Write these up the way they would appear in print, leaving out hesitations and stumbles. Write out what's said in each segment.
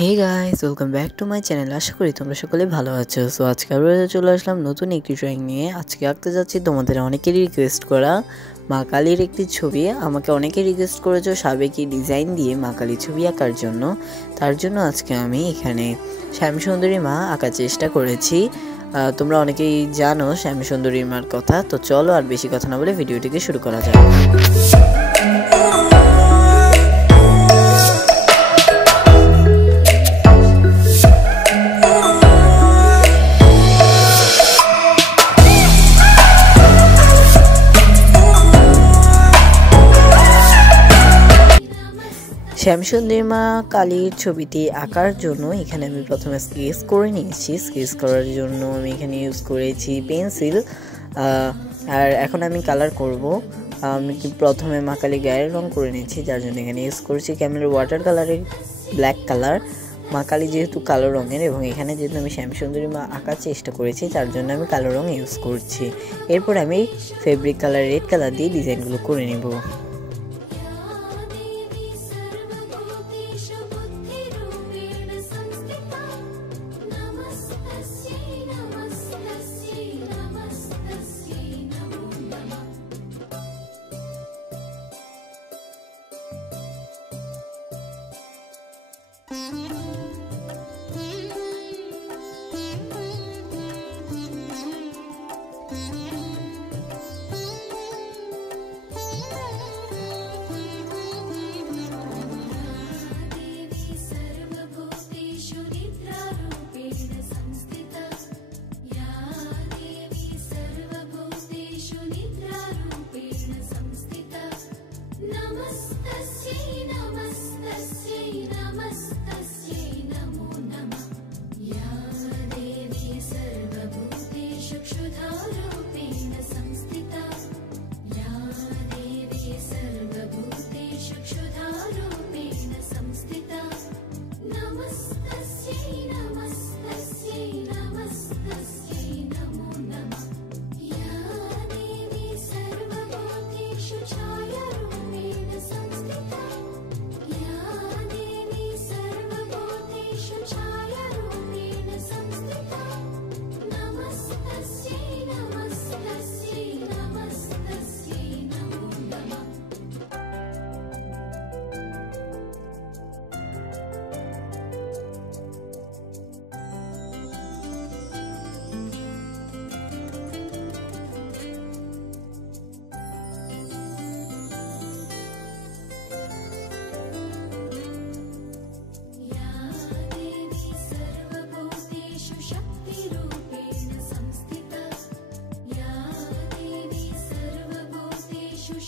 Hey guys, welcome back to my channel. আশা করি তোমরা সকলে ভালো আছো। সো আজকে আবার চলে আসলাম নতুন একটি ড্রয়িং নিয়ে। আজকে আঁকতে যাচ্ছি তোমাদের অনেকেরই রিকোয়েস্ট করা মা কালীর একটি ছবি। আমাকে অনেকে রিকোয়েস্ট করেছো সাবেকি ডিজাইন দিয়ে মা কালীর ছবি আঁকার জন্য। তার জন্য আজকে আমি এখানে শ্যামসুন্দরী মা আঁকার চেষ্টা করেছি। তোমরা অনেকেই জানো শ্যামসুন্দরী মার কথা। তো চলো আর বেশি কথা না বলে ভিডিওটিকে শুরু করা যাক। শ্যামসুন্দরী মা কালীর ছবিটি আঁকার জন্য এখানে আমি প্রথমে স্কেচ করে নিয়েছি। স্কেচ করার জন্য আমি এখানে ইউজ করেছি পেন্সিল। আর এখন আমি কালার করব। আমি প্রথমে মা কালী গায়ের রং করে নিয়েছি, যার জন্য এখানে ইউজ করেছি ক্যামেল ওয়াটার কালারের ব্ল্যাক কালার। মা কালী যেহেতু কালো রঙের এবং এখানে যেহেতু আমি শ্যামসুন্দরী মা আঁকার চেষ্টা করেছি, তার জন্য আমি কালো রং ইউজ করছি। এরপর আমি ফেব্রিক কালার রেড কালার দিয়ে ডিজাইনগুলো করে নেব।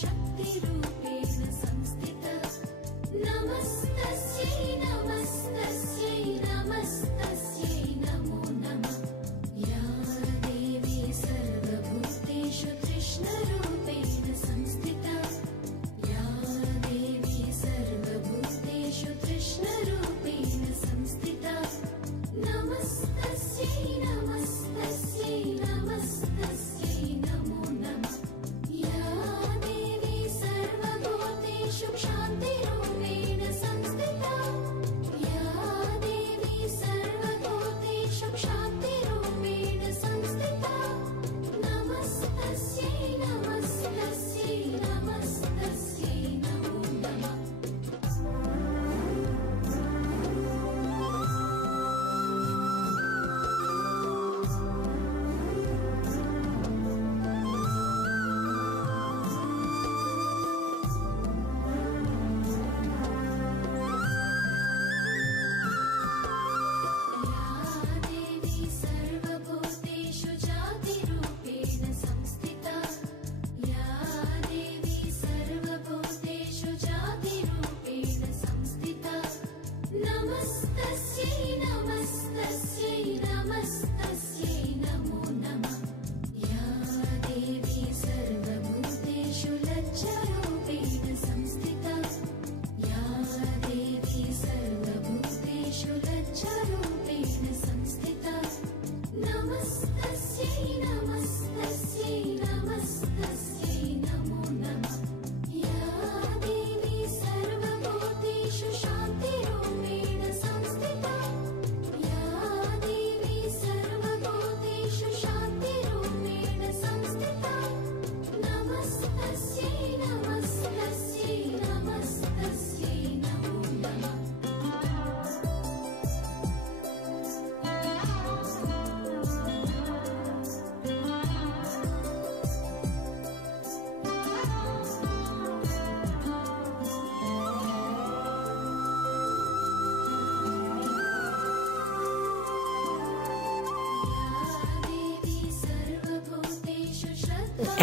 शांति रूपेण संस्थिता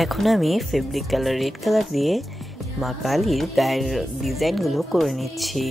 এখন আমি ফেব্রিক কালার রেড কালার দিয়ে মা কালীর গায়ের ডিজাইনগুলো করে নিচ্ছি।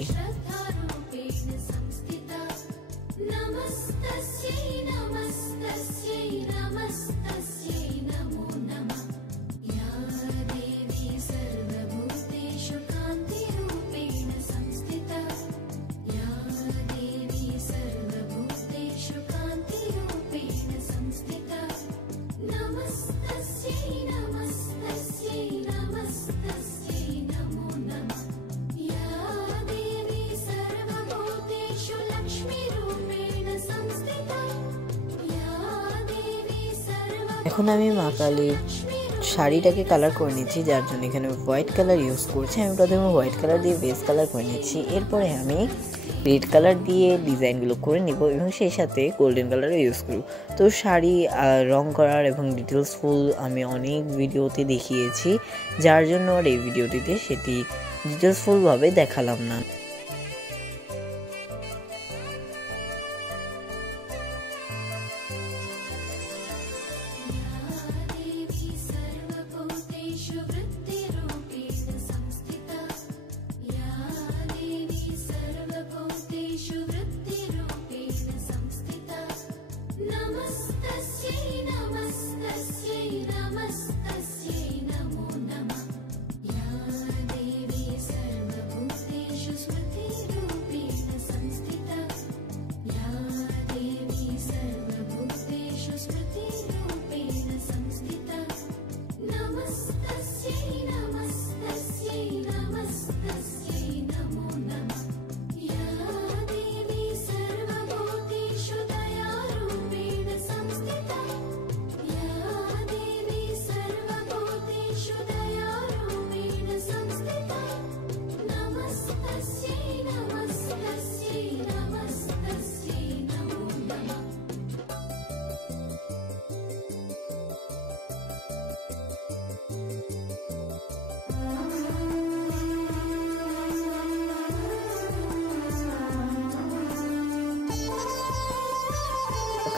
এখন আমি মা কালীর শাড়িটাকে কালার করে নিচ্ছি, যার জন্য এখানে হোয়াইট কালার ইউজ করছি। আমি প্রথমে হোয়াইট কালার দিয়ে বেস কালার করে নিচ্ছি, এরপরে আমি রেড কালার দিয়ে ডিজাইনগুলো করে নিব এবং সেই সাথে গোল্ডেন কালারও ইউজ করব। তো শাড়ি রং করার এবং ডিটেলস ফুল আমি অনেক ভিডিওতে দেখিয়েছি, যার জন্য আর এই ভিডিওটিতে সেটি ডিটেলসফুলভাবে দেখালাম না।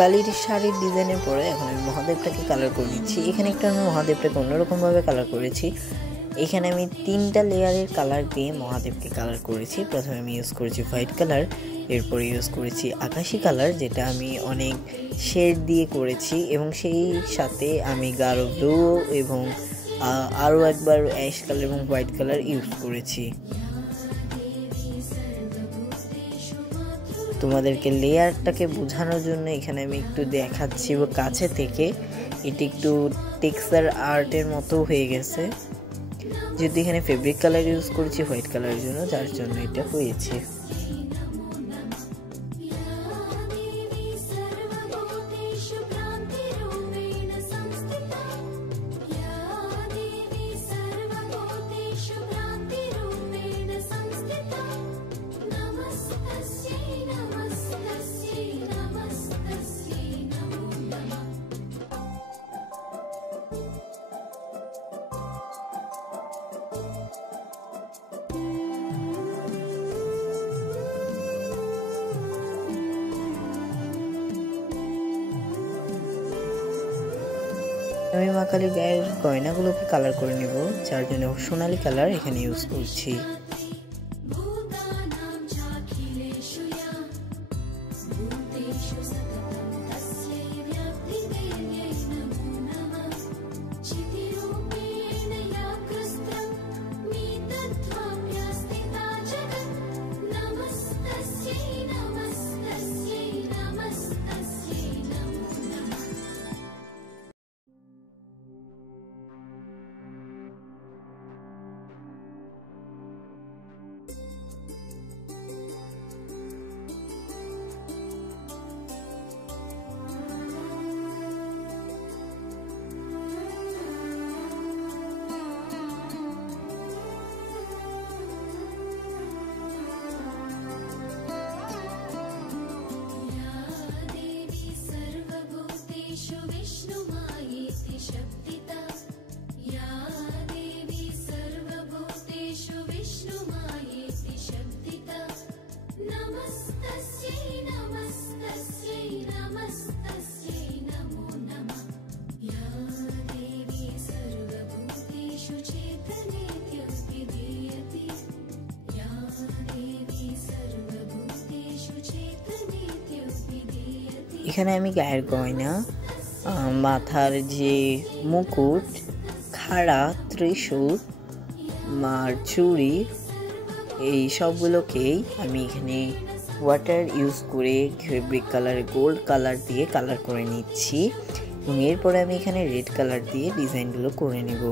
কালীর শাড়ির ডিজাইনের পরে এখন আমি মহাদেবটাকে কালার করে দিচ্ছি। এখানে একটু আমি মহাদেবটাকে অন্যরকমভাবে কালার করেছি। এখানে আমি 3টা লেয়ারের কালার দিয়ে মহাদেবকে কালার করেছি। প্রথমে আমি ইউজ করেছি হোয়াইট কালার, এরপরে ইউজ করেছি আকাশি কালার, যেটা আমি অনেক শেড দিয়ে করেছি, এবং সেই সাথে আমি গাঢ় ব্লু এবং আরও একবার অ্যাশ কালার এবং হোয়াইট কালার ইউজ করেছি। তোমাদেরকে লেয়ারটাকে বোঝানোর জন্য এখানে আমি একটু দেখাচ্ছি কাছে থেকে। এটি একটু টেক্সচার আর্টের মতো হয়ে গেছে, যেহেতু এখানে ফেব্রিক কালার ইউজ করেছি হোয়াইট কালারের জন্য, যার জন্য এটা হয়েছে। আমি মা কালীর গায়ের গয়নাগুলোকে কালার করে নেব, যার জন্য সোনালি কালার এখানে ইউজ করছি। এখানে আমি গায়ের গয়না, মাথার যে মুকুট, খাড়া, ত্রিশূল, আর চুড়ি, এই সবগুলোকেই আমি এখানে ওয়াটার ইউজ করে ফেব্রিক কালার, গোল্ড কালার দিয়ে কালার করে নিচ্ছি এবং এরপরে আমি এখানে রেড কালার দিয়ে ডিজাইনগুলো করে নেব।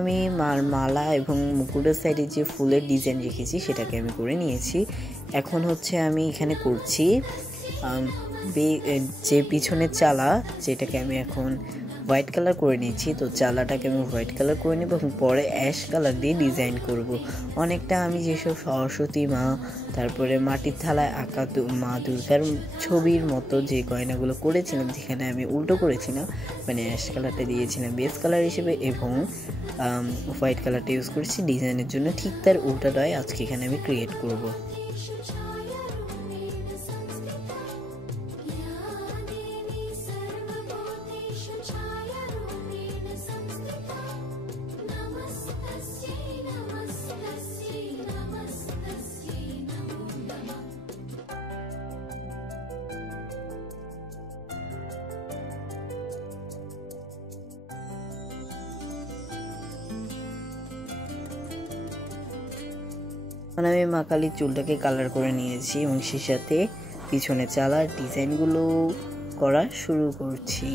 আমি মালা এবং মুকুটের সাইডে যে ফুলের ডিজাইন রেখেছি সেটাকে আমি করে নিয়েছি। এখন হচ্ছে আমি এখানে করছি যে পিছনের চালা, যেটাকে আমি এখন হোয়াইট কালার করে নিয়েছি। তো চালাটাকে আমি হোয়াইট কালার করে নেব এবং পরে অ্যাশ কালার দিয়ে ডিজাইন করব। অনেকটা আমি যেসব সরস্বতী মা, তারপরে মাটির থালায় আঁকা মা দুর্গার ছবির মতো যে গয়নাগুলো করেছিলাম, যেখানে আমি উল্টো করেছিলাম, মানে অ্যাশ কালারটা দিয়েছিলাম বেস কালার হিসেবে এবং হোয়াইট কালারটা ইউজ করেছি ডিজাইনের জন্য, ঠিক তার উল্টাটাই আজকে এখানে আমি ক্রিয়েট করব। আমি মা কালীর চুলটাকে কালার করে নিয়েছি এবং সেই সাথে পিছনে চালার ডিজাইনগুলো করা শুরু করছি।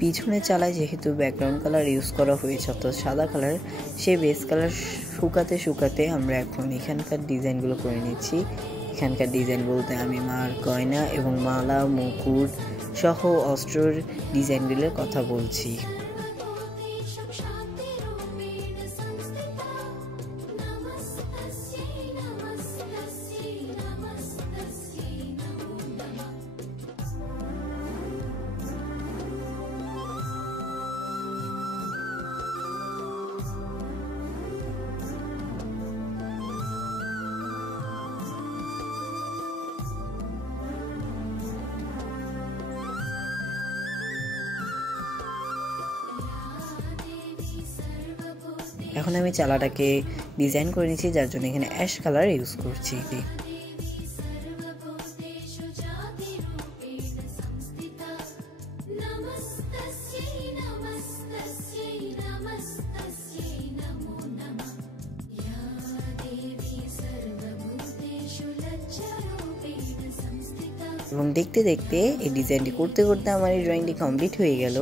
পিছনে চালায় যেহেতু ব্যাকগ্রাউন্ড কালার ইউজ করা হয়েছে অর্থাৎ সাদা কালার, সেই বেস কালার শুকাতে শুকাতে আমরা এখন এখানকার ডিজাইনগুলো করে নিচ্ছি। এখানকার ডিজাইন বলতে আমি মার গয়না এবং মালা, মুকুট সহ অস্ত্রের ডিজাইনগুলোর কথা বলছি। এখন আমি চালাটাকে ডিজাইন করে নিচ্ছি, যার জন্য এখানে অ্যাশ কালার ইউজ করছি। এবং দেখতে দেখতে এই ডিজাইনটি করতে করতে আমার এই ড্রয়িংটি কমপ্লিট হয়ে গেল।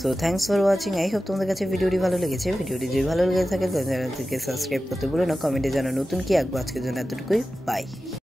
So thanks for watching. I hope তোমাদের কাছে ভিডিওটি ভালো লেগেছে। ভিডিওটি যদি ভালো লেগে থাকে তাহলে চ্যানেলটিকে সাবস্ক্রাইব করতে ভুলো না, কমেন্টে জানাও নতুন কি আঁকবো। আজকের জন্য এতটুকুই, বাই।